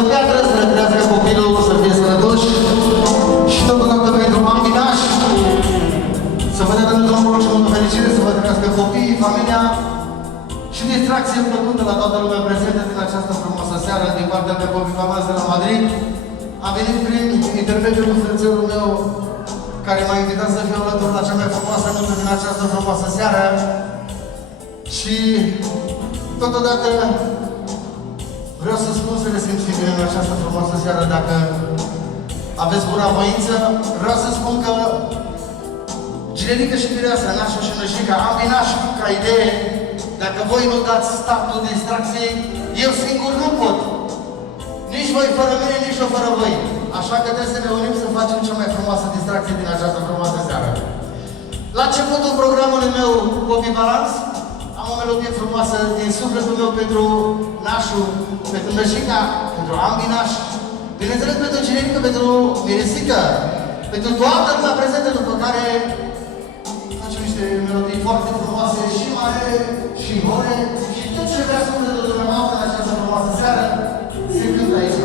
de piatră, să ne trească copilul, să fie sănătoși. Și totodată pentru ambinași, să vă dea Dumnezeu și multă fericire, să vă trească copiii, familia și distracție plăcută la toată lumea prezentă din această frumoasă seară din partea de copii famoase de la Madrid. Am venit prin intermediul cu frățelul meu care m-a invitat să fiu alături la cea mai frumoasă notă din această frumoasă seară. Și totodată vreau să spun să le simți bine în această frumoasă seară dacă aveți bunavoință. Vreau să spun că Ginerică și Mireasa, Nașa și Nășica, ambii nași ca idee, dacă voi nu dați startul distracției, eu singur nu pot. Nici voi fără mine, nici eu fără voi. Așa că trebuie să ne unim să facem cea mai frumoasă distracție din această frumoasă seară. La începutul programului meu Copii Balans, am o melodie frumoasă din sufletul meu pentru Nașu, pentru Nășica, pentru ambii nași, bineînțeles pentru Ginerică, pentru Miresică, pentru toată lumea prezentă, după care facem niște melodii foarte frumoase și mare, și hore, și tot ce vrea să spune de dumneavoastră în această frumoasă seară, se cântă aici.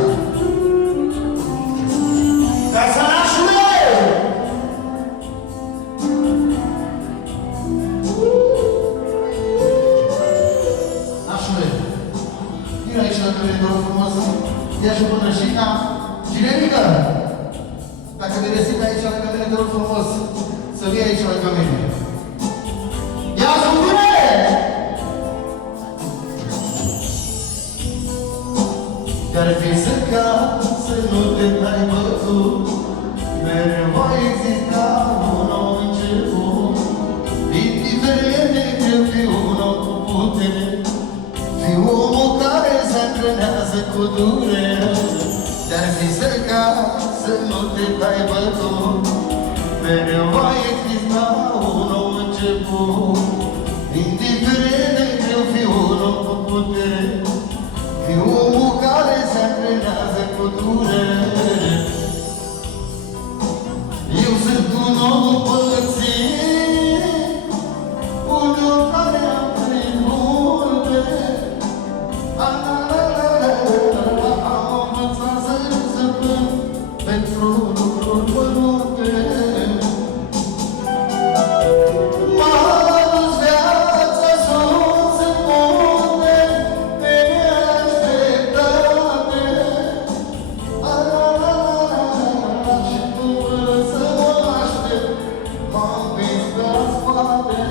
Casa Nașule! Nașule, vine aici la mine, te rog frumos, ia și până și ca Ginerică! Dacă vei găsi aici lângă mine, te rog frumos, să vii aici lângă mine. Ia ascultă-ne! Dar fi ca să nu te dai bătut, mereu va exista un nou început. Indiferent de greu, fi un om cu putere, fi omul care se antrenează cu durere. Dar fi ca să nu te dai bătut, mereu va exista un nou început. Indiferent de greu, fi un om cu putere, fi omul care se antrenează cu durere. Eu sunt un om împărțit, un om care am trăit multe. Am învățat să plâng pentru lucruri mărunte. M-a dus viața sus în munte, pe neașteptate. Și tu fără să mă aștept, m-am prins la spate.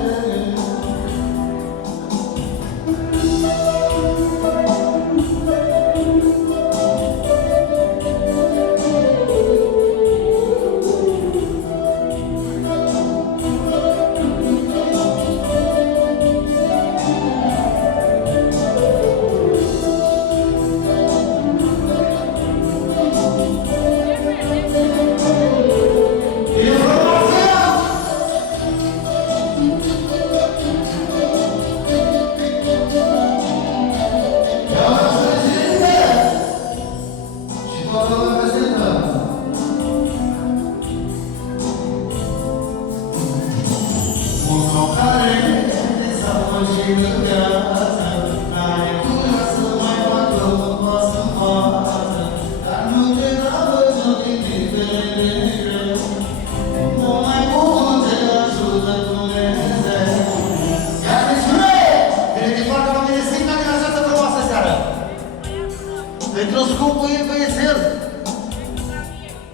Pentru scumpul ei băiețel,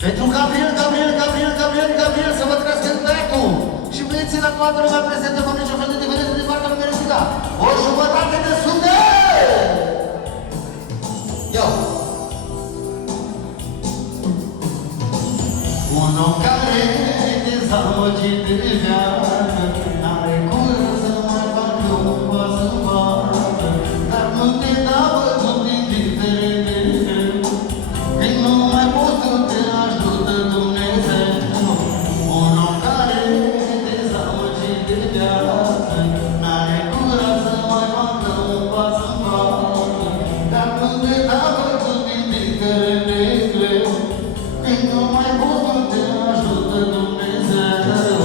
pentru Gabriel, să vă trăiască în tăiacu. Și băieții la toată lumea prezentă, fără nicio fel de diferență din partea lui Meresica. O jumătate de sute! Iau! Un om care e dezamăgit de viață, n-are cură să mai facă un pas în față, dar nu te da bătut indiferent de greu, când nu mai poți, tu te ajută Dumnezeu. Un om care e dezamăgit de viață, n-are cură să mai facă un pas în față, dar nu te da bătut indiferent de greu, când nu mai poți, tu te ajută Dumnezeu.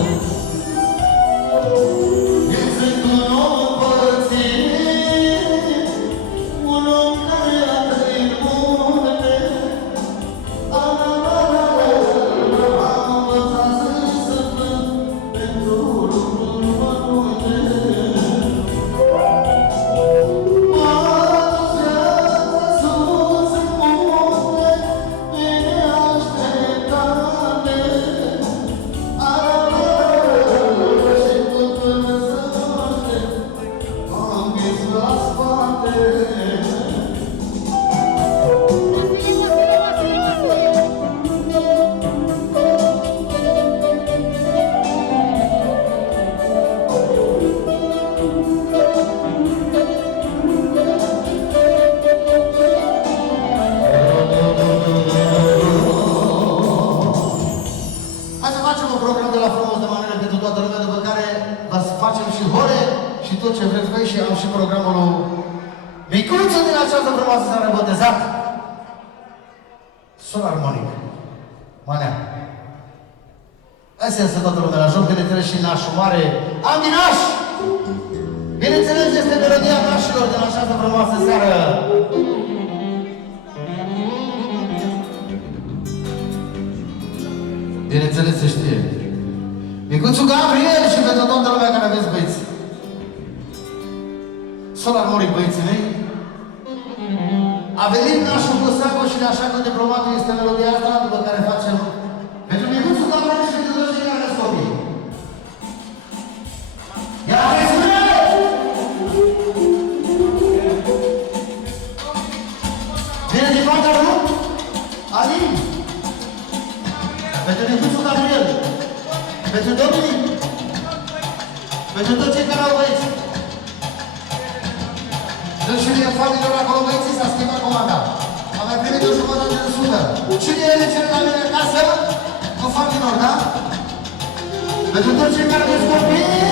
Eu sunt un om împărțit, un om care a trăit multe. frumoasă s-a rebotezat. Sol armonic. Manea. Hai să toată lumea la joc, bineînțeles și nașul mare. Andy Naș! Bineînțeles, este melodia nașilor de la această frumoasă seară. Bineînțeles se știe. Micuțu Gabriel și pentru toată lumea care aveți băieți. Sol armonic, băieții mei. A venit nașul cu sacul și de așa că diplomatul este melodia asta, după care facem pentru Micuțu Gabriel și pentru toți cei care aveți copii. Ia aveți mâine! Vine din partea lui? Alin? Pentru Micuțu Gabriel. Pentru Dominic. Pentru toți cei care au băieți. Deci și mie familiilor acolo băieții s-a schimbat comanda. Am mai primit o jumătate de sută. Și de ele cele la mine acasă, cu familiilor, da? Pentru toți cei care aveți copii!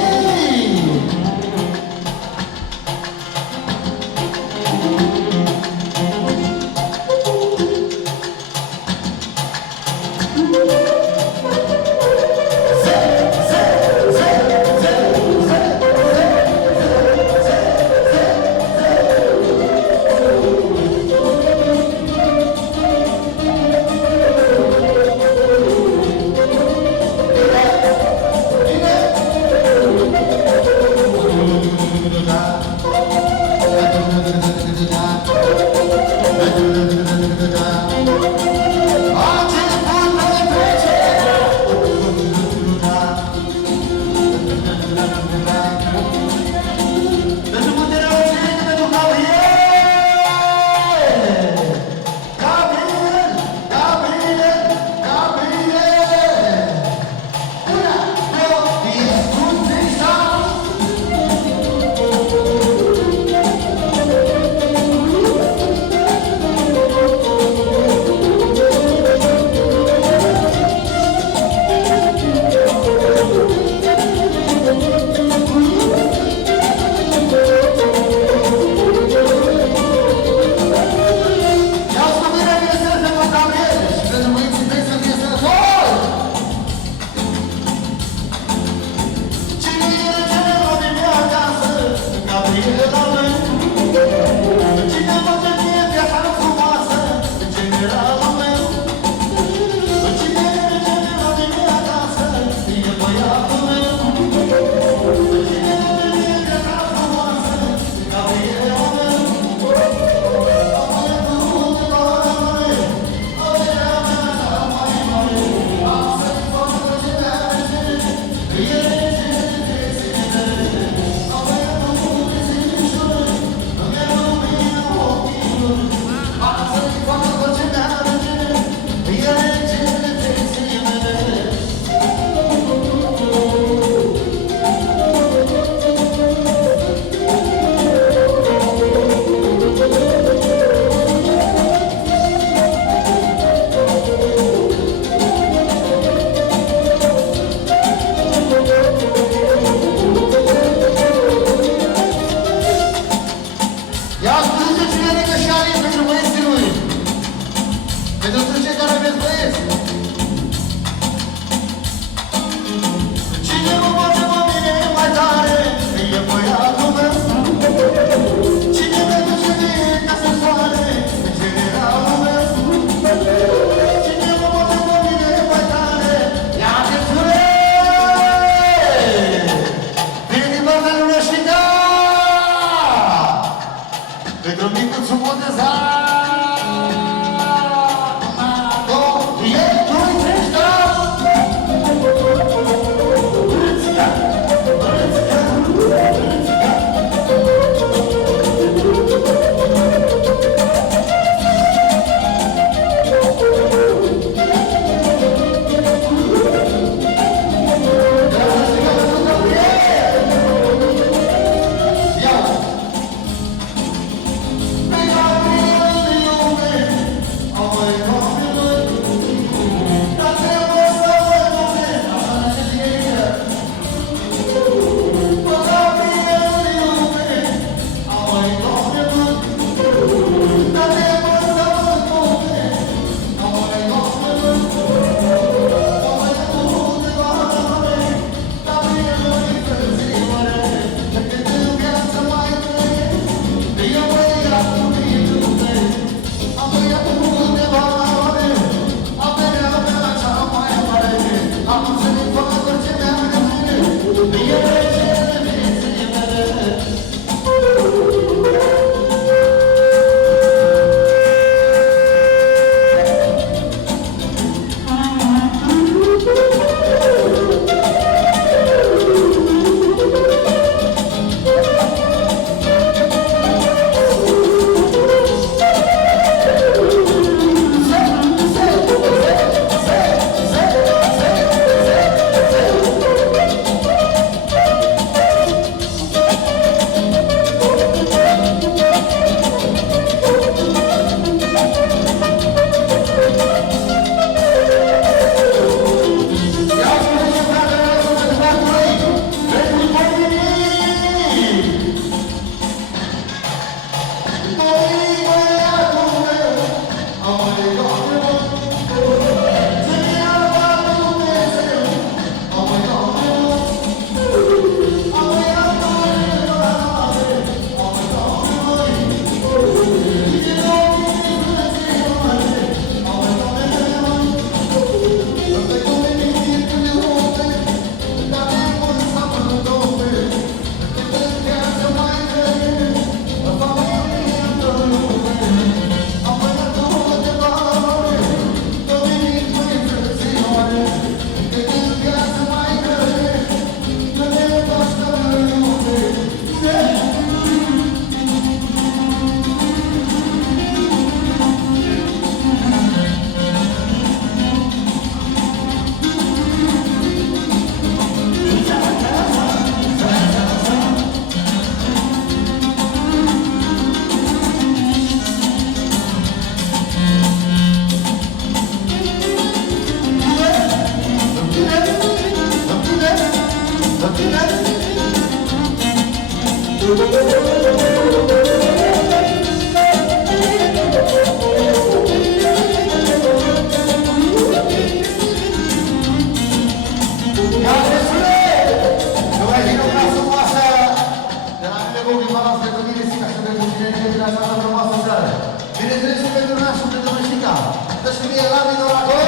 la minorator.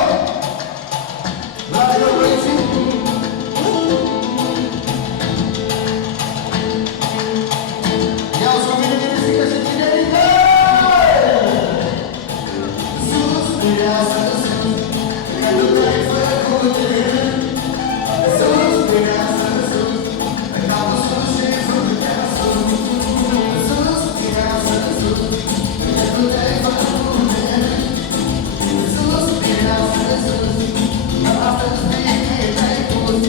La minorator. Iau să vină din zică și tinerică. Sus, mireasă, sus, că nu te-ai făcut de rând. Sus, mireasă, sus, capul sus și fruntea sus. Sus, mireasă, sus, că nu te-ai făcut de rând. Sus, mireasă, sus, că astăzi bine te-ai pus.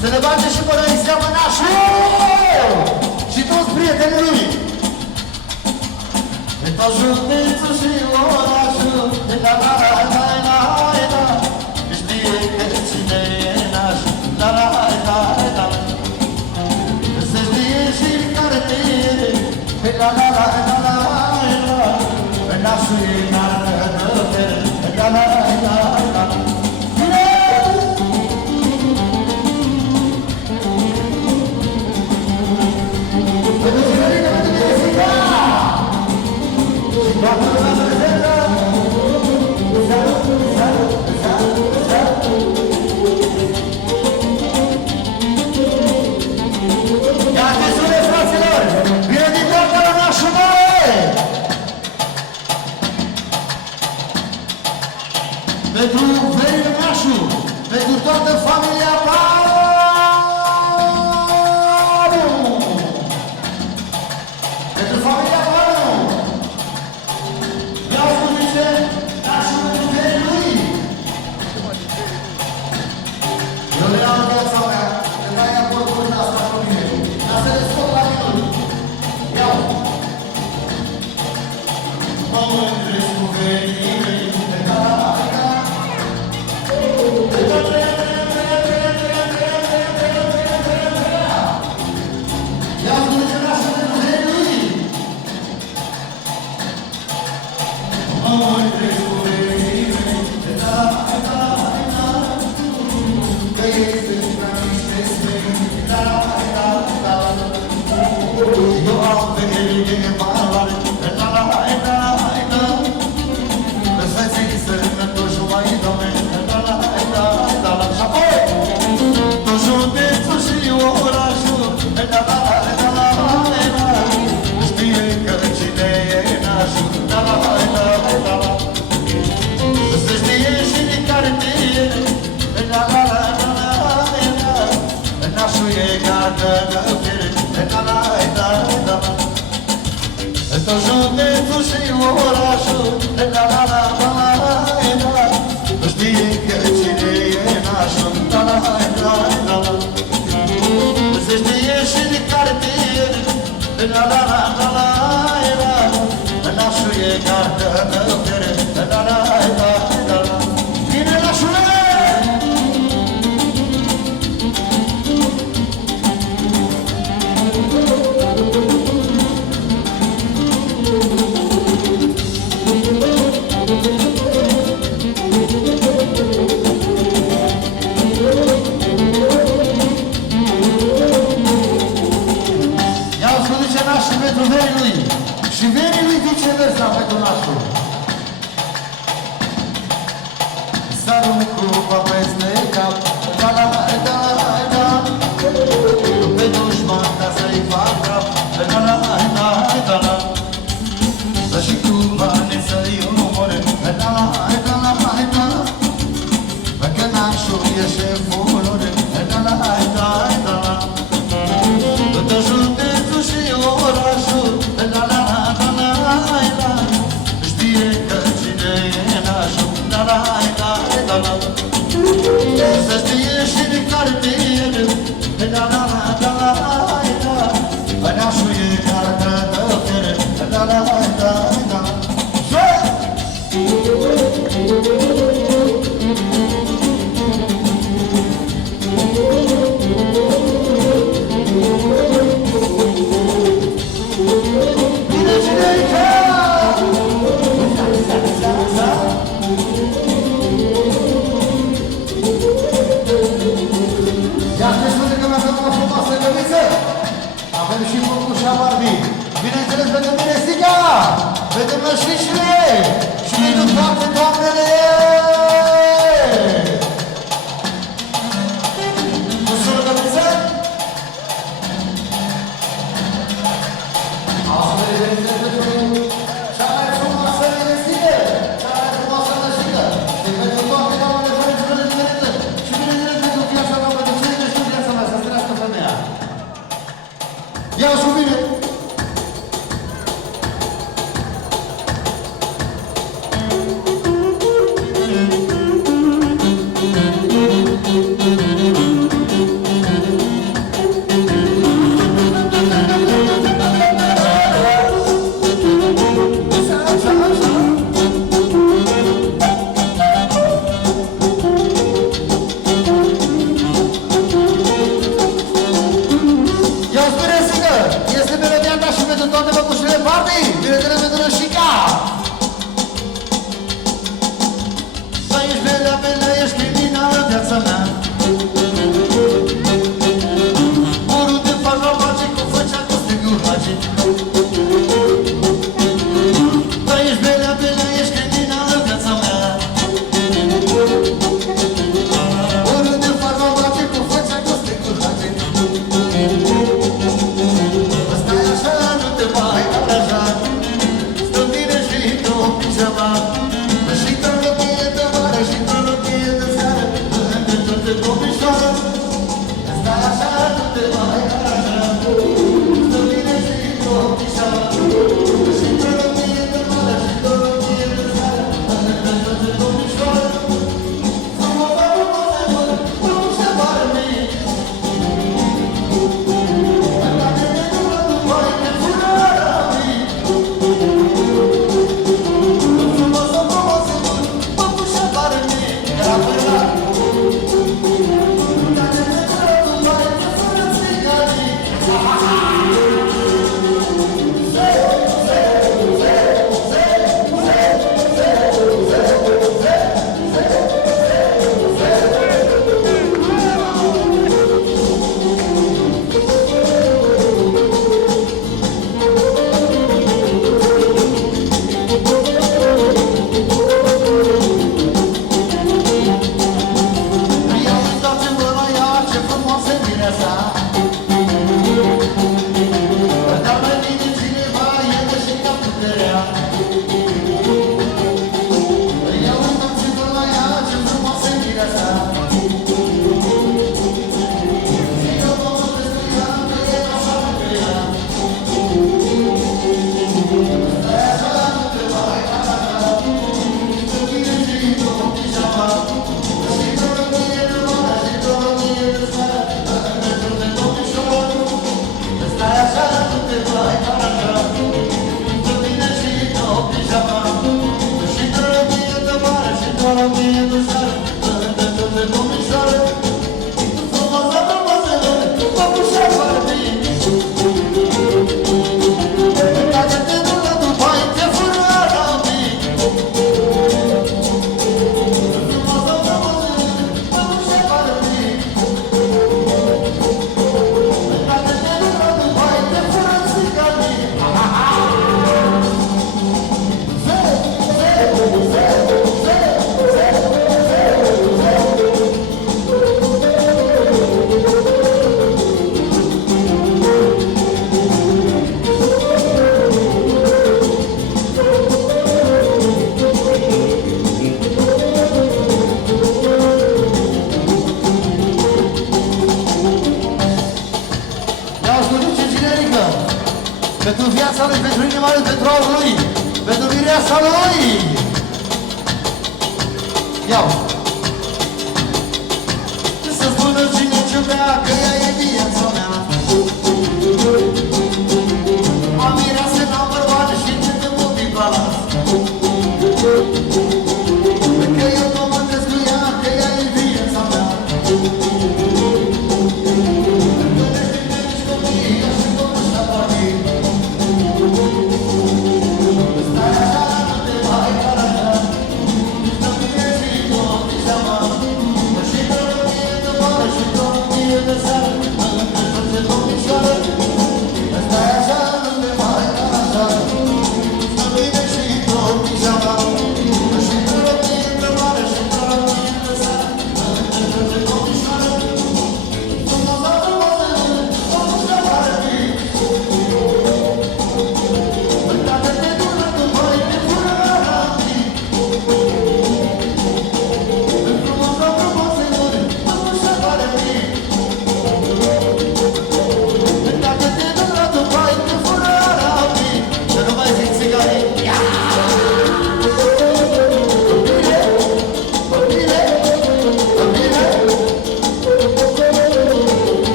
Să ne bage și până îi seamă nașul și toți prietenii lui. E tot județul și orașul, e la la la la la la. Știe că cine e nașul, la la la la la. Se știe și cartiere, e la la la la la la. Nașul e narădătere, e la la la la la. Pentru verii nașu, pentru toată familia Panu! Pentru familia Panu! Vreau să zice nașul pentru verii lui! Eu le iau în viața mea, că n-ai acord cu asta cu mine, dar să le scot la minuni. Iau! Mă mândresc cu verii mei, de care județul și orașul, la la la la la la. Știe că cine e nașul, la la la la la. Se știe și de cartier, la la la la la la. Nașul e cartier, la la la la la. Bine nașule!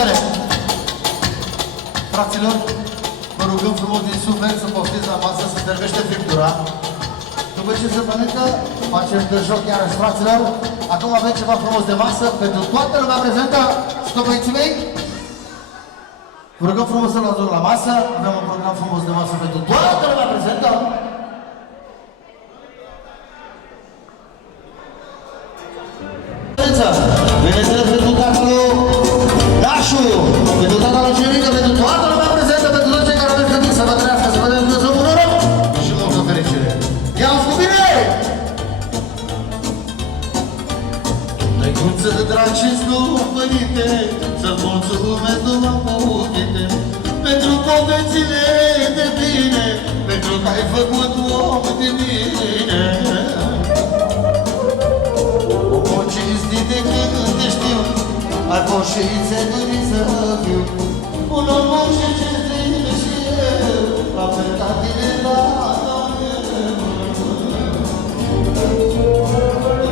spatele. Fraților, vă rugăm frumos din suflet să poftiți la masă, să servește friptura. După ce se mănâncă, facem de joc iarăși, fraților. Acum avem ceva frumos de masă pentru toată lumea prezentă. Stop, băieții mei! Vă rugăm frumos să luați la masă. Avem un program frumos de masă pentru toată lumea prezentă. Bineînțeles pentru tatăl Dașu, pentru tatăl Cerică, pentru toată lumea prezentă, pentru toți cei care aveți gândit să vă trăiască, să vă dea Dumnezeu un noroc și multă fericire. Ia-ți cu bine! Drăguță de draci-ți părinte, să-ți mulțumesc numai putite, pentru povețile de bine, pentru că ai făcut om de mine. Omul cinstit de când te știu, ai fost și ți-ai dorit să fiu un om și cinstit și eu, la fel ca tine la noi.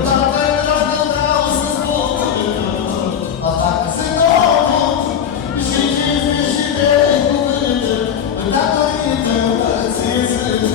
Dacă vreau să spun, dacă sunt omul și cinstit și de cuvânt, datorită ție sunt.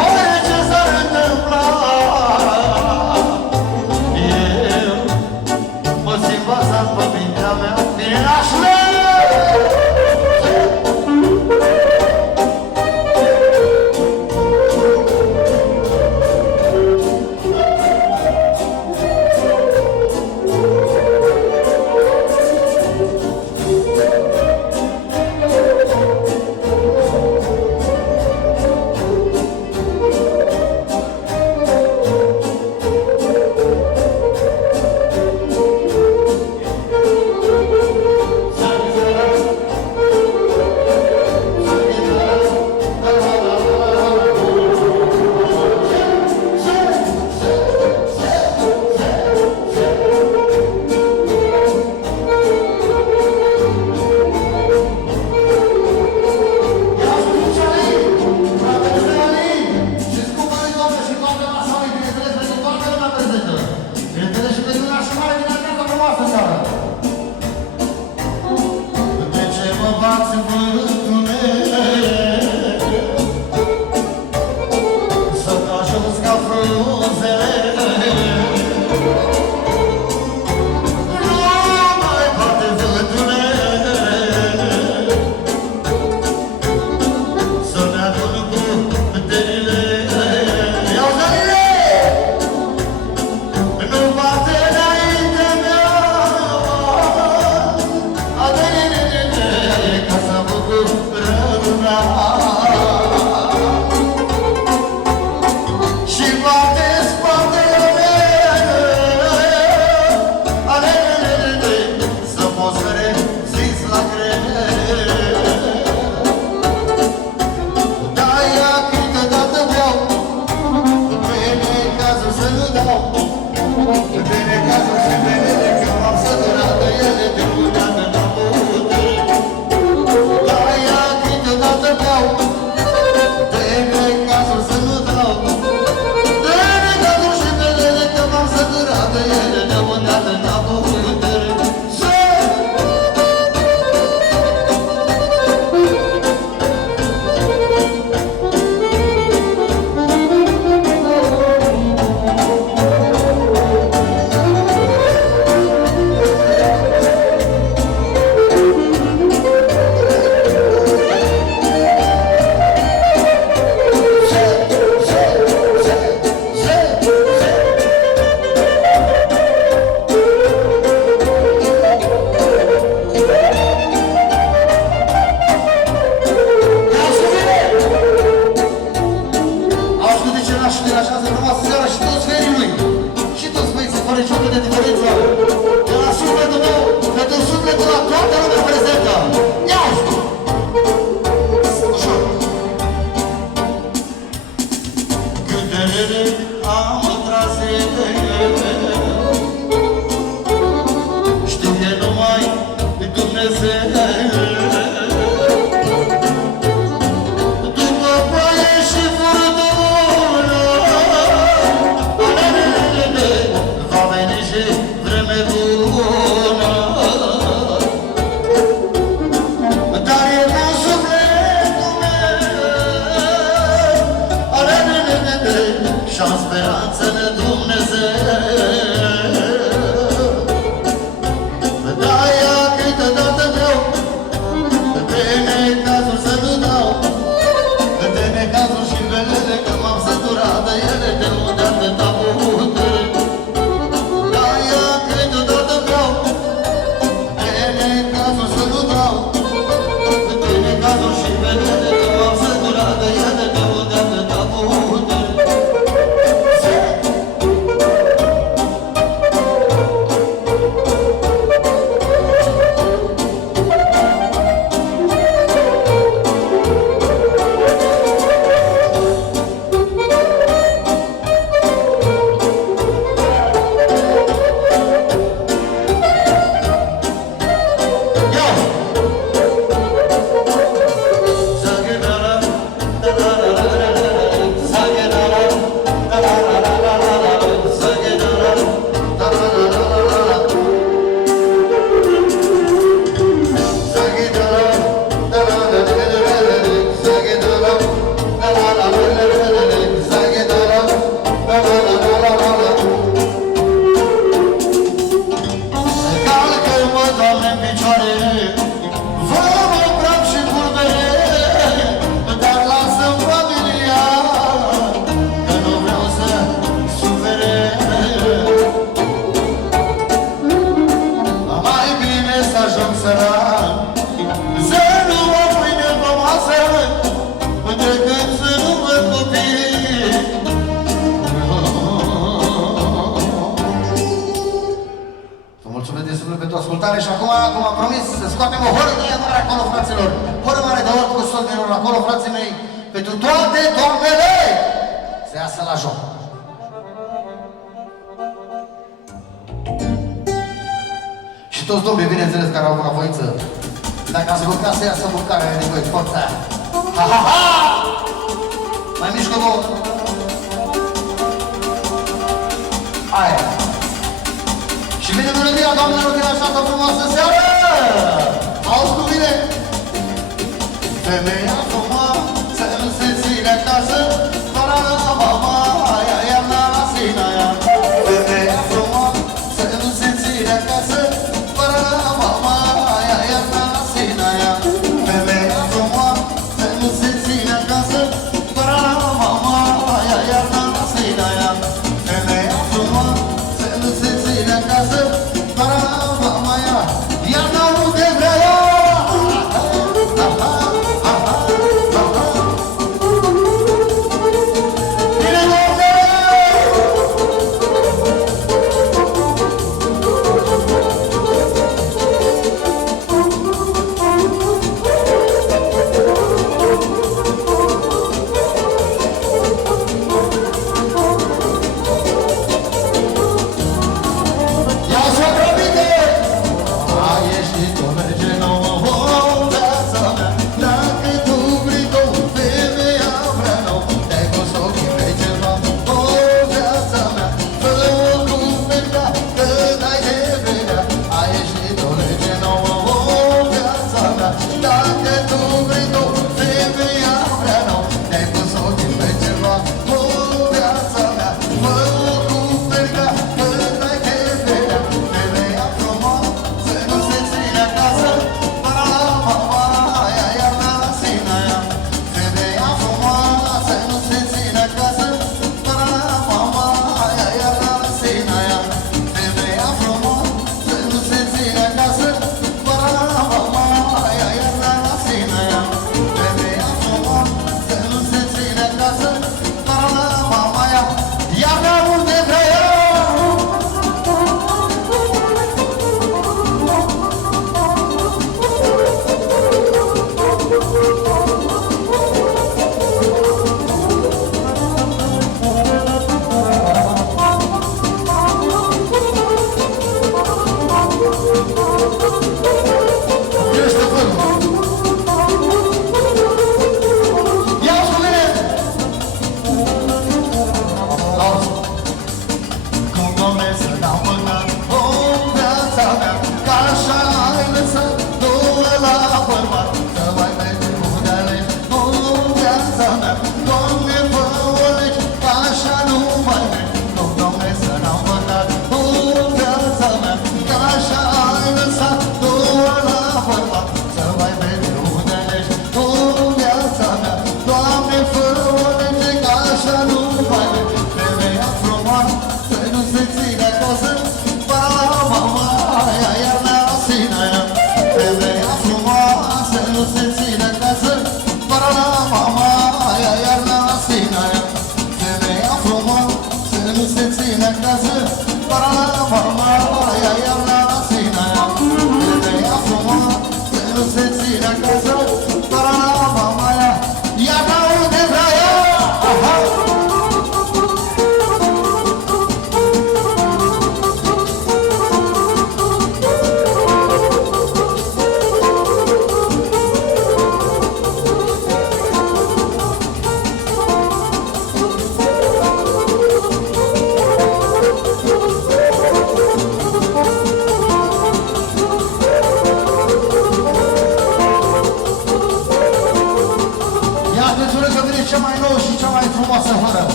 orice s-ar întâmpla, eu mă simt bazat pe mintea mea. Bine, nașule! pentru toate doamnele să iasă la joc. Și toți domnii, bineînțeles, care au avut voință, dacă ați rugat să iasă mâncarea de voi, forța aia. Ha, ha, ha! Mai mișcă două. Aia. Și vine melodia, doamnelor, din această frumoasă seară! Auzi cu mine! Femeia frumoasă nu se ține acasă, fără la mama, aia, aia, la sina aia. Femeia frumoasă nu se ține acasă, fără la mama, aia, aia, la sina aia. Femeia frumoasă nu se ține acasă, fără la mama, aia, aia, la sina aia. Femeia frumoasă nu se ține acasă, fără la mama, aia, iar n-aude vrea ea.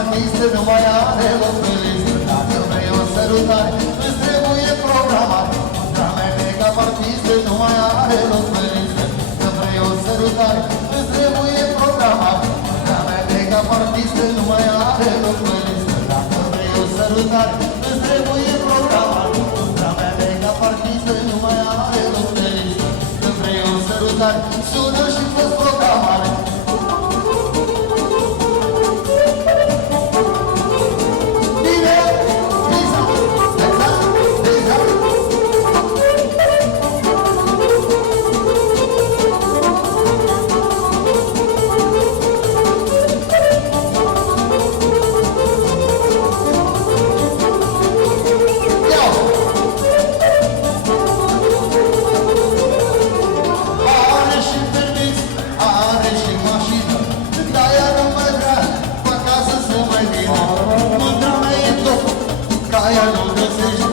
Artiste nu mai are loc în listă. Dacă vrei o sărutare, îți trebuie programare. Mândra mea mega partistă nu mai are loc pe listă. Că vrei o sărutare, îți trebuie programare. Mândra mea mega partistă nu mai are loc pe listă. Dacă vrei o sărutare, îți trebuie programare. Mândra mea mega partistă nu mai are loc pe listă. Că vrei o sărutare, sună și fă-ți programare. Aia nu găsești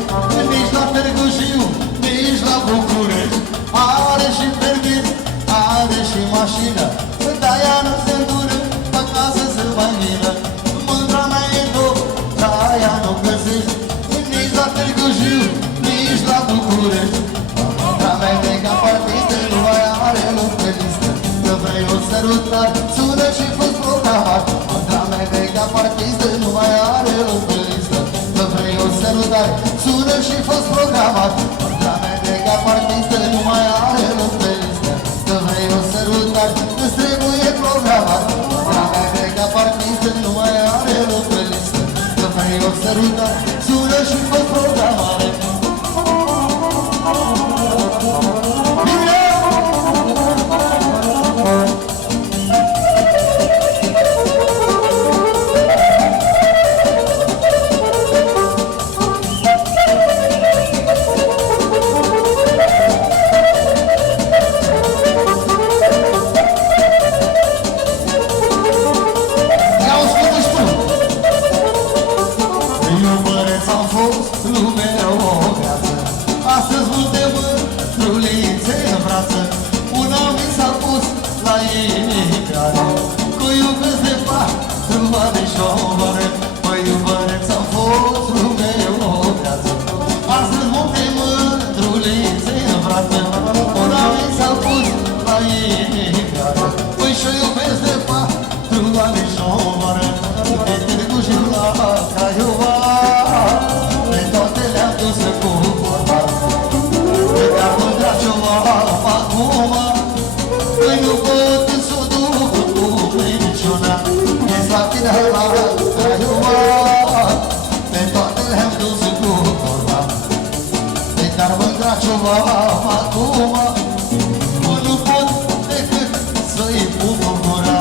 nici la Târgu Jiu, nici la București. Are și permis, are și mașină, de-aia nu se îndură acasă să mai vină. Mândra mea e două, de-aia nu găsești nici la Târgu Jiu, nici la București. Mândra mea e ca partidă, nu mai are loc pe listă. Că vrei o sărutare, sună și fă-ți programat. Mândra mea e ca partidă, nu mai are loc pe listă. Că vrei o sărutare, sună și fă-ți programat. Mândra mea mega partistă nu mai are loc pe listă. Că vrei o sărutare, îți trebuie programat. Mândra mea mega partistă nu mai are loc pe listă. Că vrei o sărutare, sună și fă-ți programare. Astăzi multe mândrulițe în brață, una mi s-a pus la inimioară. Cu iubesc de patru ani șovare, măi iubăreț am fost lumea o viață. Astăzi multe mândrulițe în brață, una mi s-a pus la inimioară. Măi și-o iubesc de patru ani șovare, de Târgu Jiu la Craiova, de toate le-am dus cu vorba. Dar mândra ce-o am acum, păi nu pot să o duc cu niciuna. Ești la tine la Craiova, pe toate le-am dus cu vorba. Dar mândra ce-o am acum, păi nu pot decât să-i pun gura.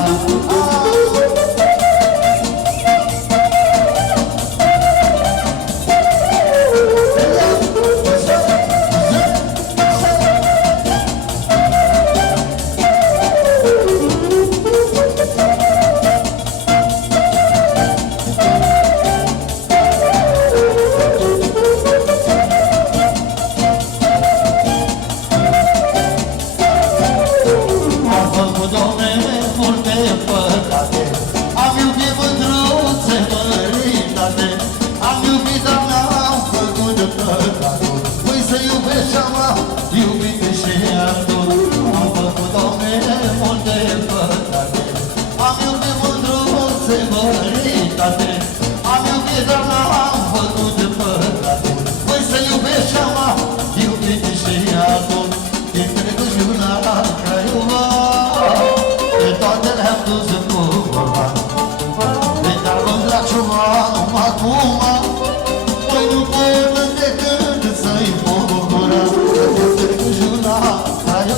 Am iubit, dar n-am făcut de păcate. Voi să iubești și am iubit și atunci. De Târgu Jiu la Craiova, pe toate le-am dus cu vorba. Dar mândra ce-o am acum, păi nu pot decât să-i pun gura. De Târgu Jiu la Craiova,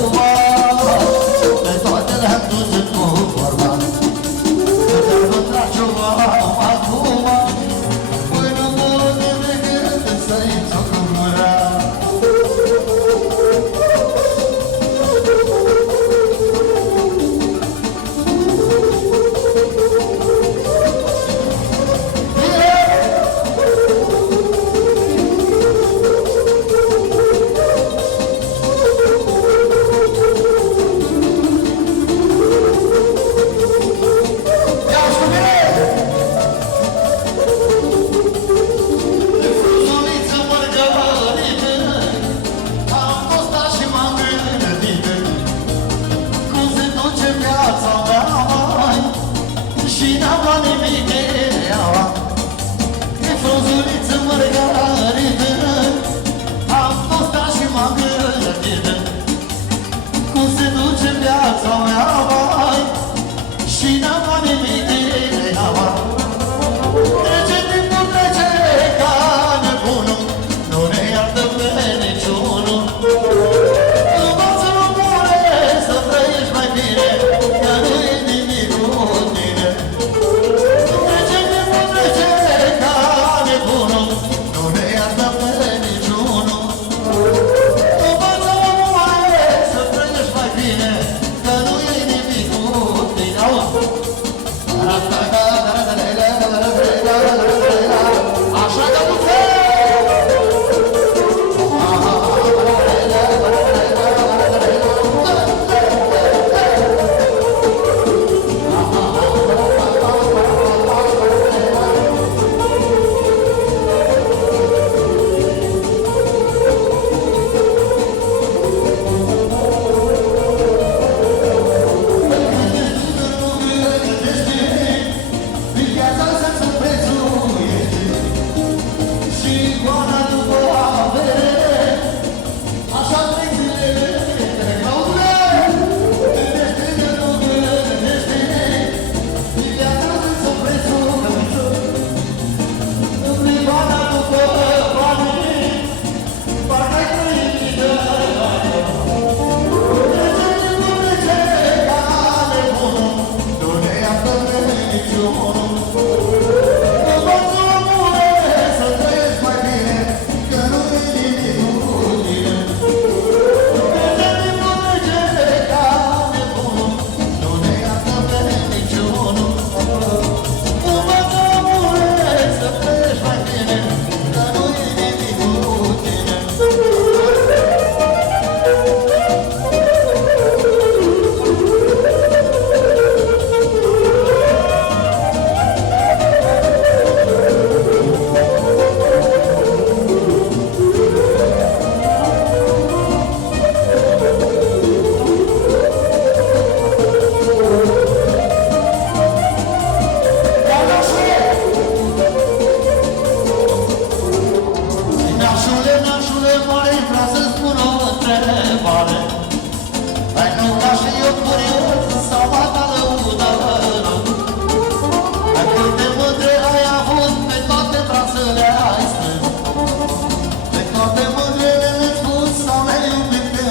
toate mândrele le-mi spus sau le iubit pe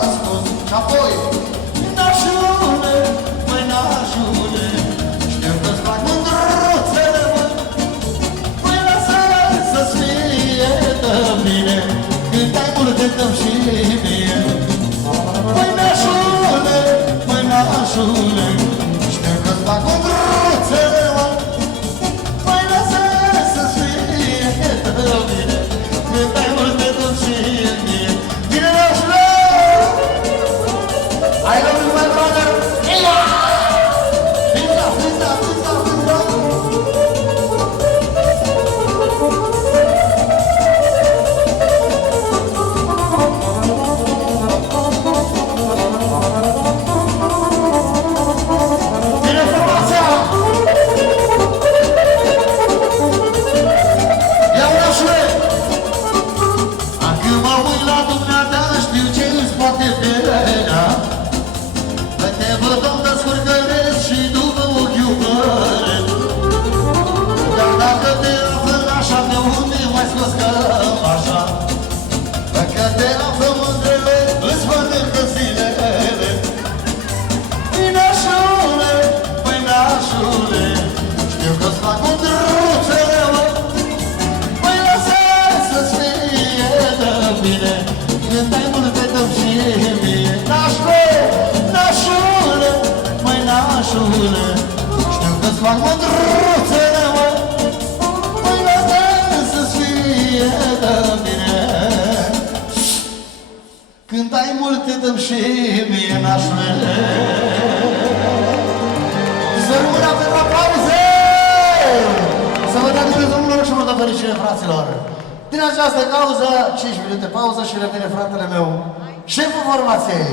ascuns. Și apoi, nașule, măi nașule, știu că-ți plac mândruțele, măi, măi lasă să-ți fie de bine, când ai multe dăm și mie. Măi nașule, măi nașule, știu că-ți plac mândruțele, măi, măi lasă să-ți fie de bine, când ai multe dăm și mie. Bine, nașule! I love you, my brother! Yeah! Pizza, pizza, pizza, pizza! Bine, formația! Ia orașule! Acum mă uit la dumneata, știu ce îți poate venea. Te văd, om, descurcăresc și după ochi iubăresc. Dar dacă te află așa, de unde mai scos cămașa? Dacă te află mândrele, îți mănâncă zilele. Măi nașule, măi nașule, știu că-ți fac mândruțele, mă. Măi lasă să-ți fie de bine, când ai multe dăm și mie. Nașule, nașule, măi nașule, știu că-ți fac mândruțele, mă. Măi lasă să-ți fie de bine, când ai multe dăm și mie, nașule. Să rămână pentru aplauze! Să vă dea Dumnezeu mult și multă fericire, fraților! Din această cauză, 5 minute pauză și revine fratele meu, șeful formației!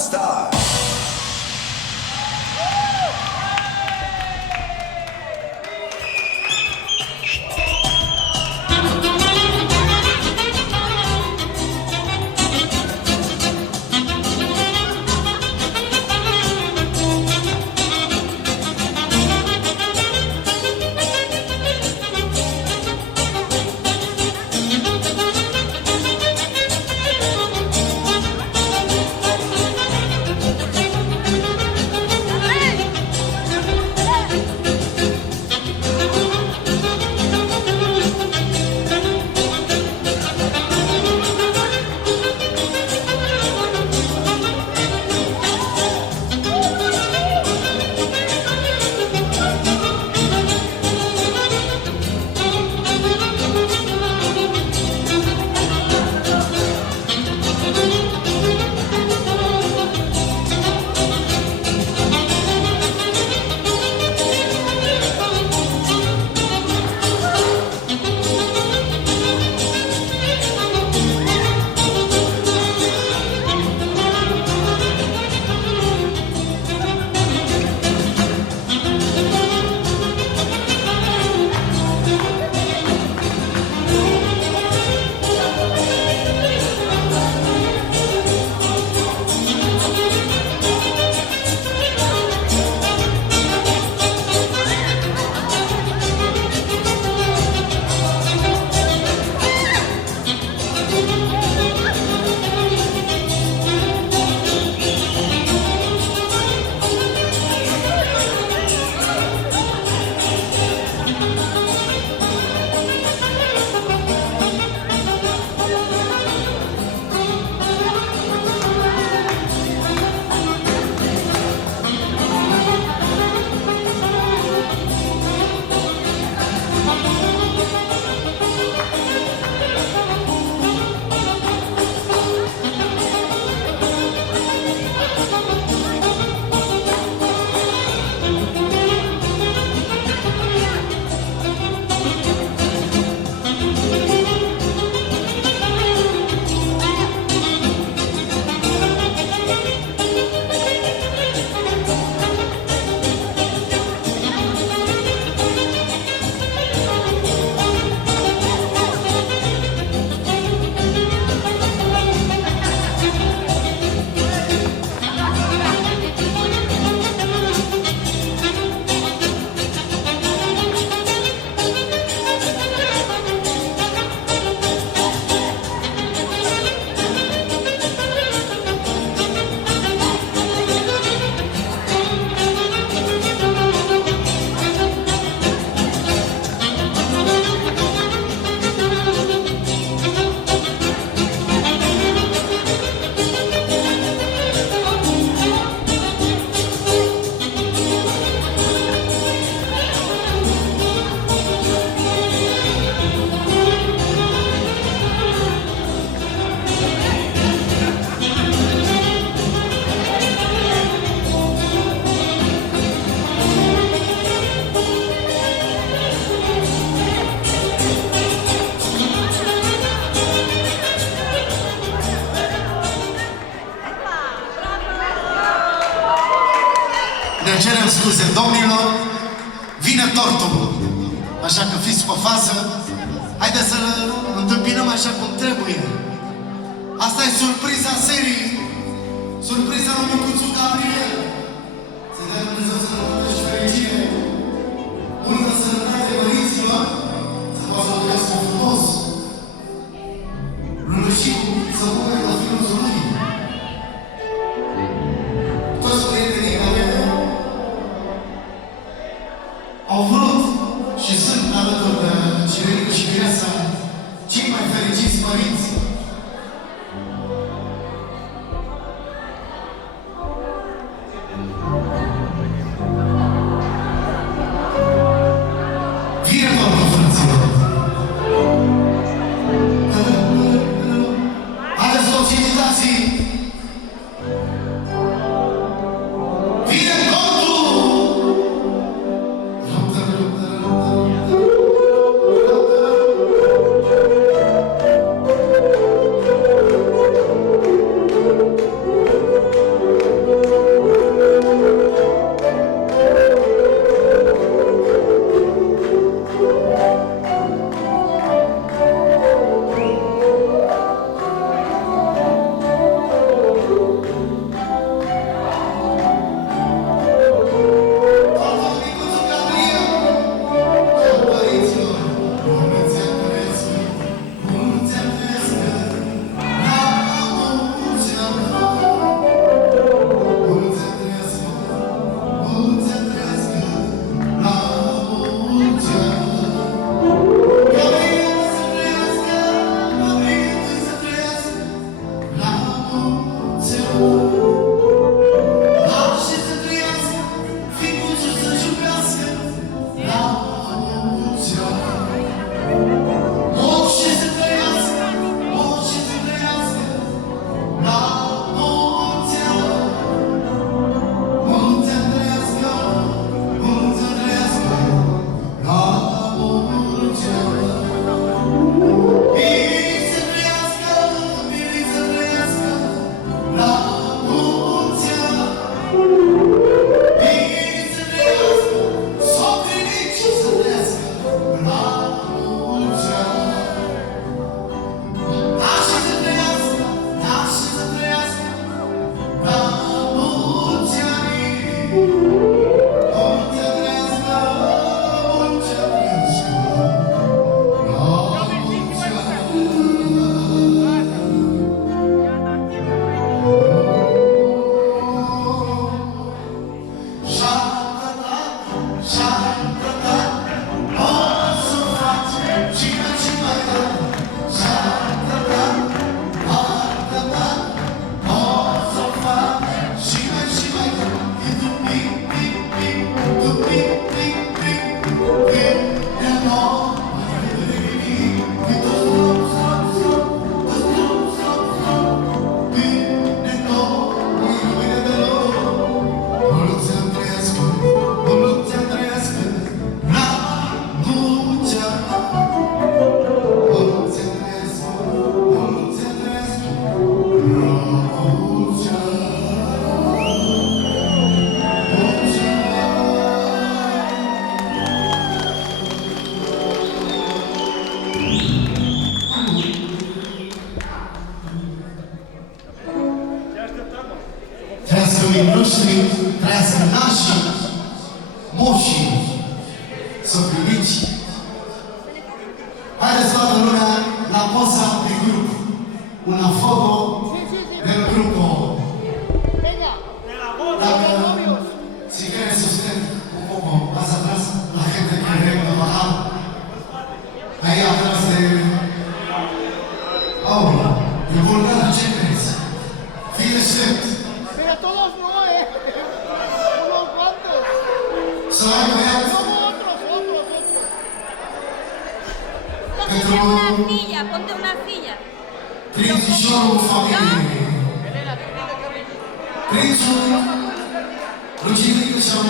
Star. Ne cerem scuze, domnilor, vine tortul. Așa că fiți pe fază. Haideți să-l întâmpinăm așa cum trebuie. Asta e surpriza serii. Surpriza lui Micuțu Gabriel. Să dea Dumnezeu sănătate și fericire. Multă sănătate, părinților. Să poată să trăiască frumos. Rânășiu să bucure la fiul lui. Toți prietenii care au vrut și sunt alături de Cirilicu și Mireasa cei mai fericiți părinți. aici. Haideți toată lumea la poza de grup. Una foto del grupo. Dacă si quiere sostener un poco más atrás, la gente que venga a bajar. Ahí atrás de Paula, de Volcán Chávez. Fíjense. Pero todos no, unos cuantos. ¿Saben qué? Otros. Ponte una silla. Prințul Șoru familiei. Prințul Ruginii și-au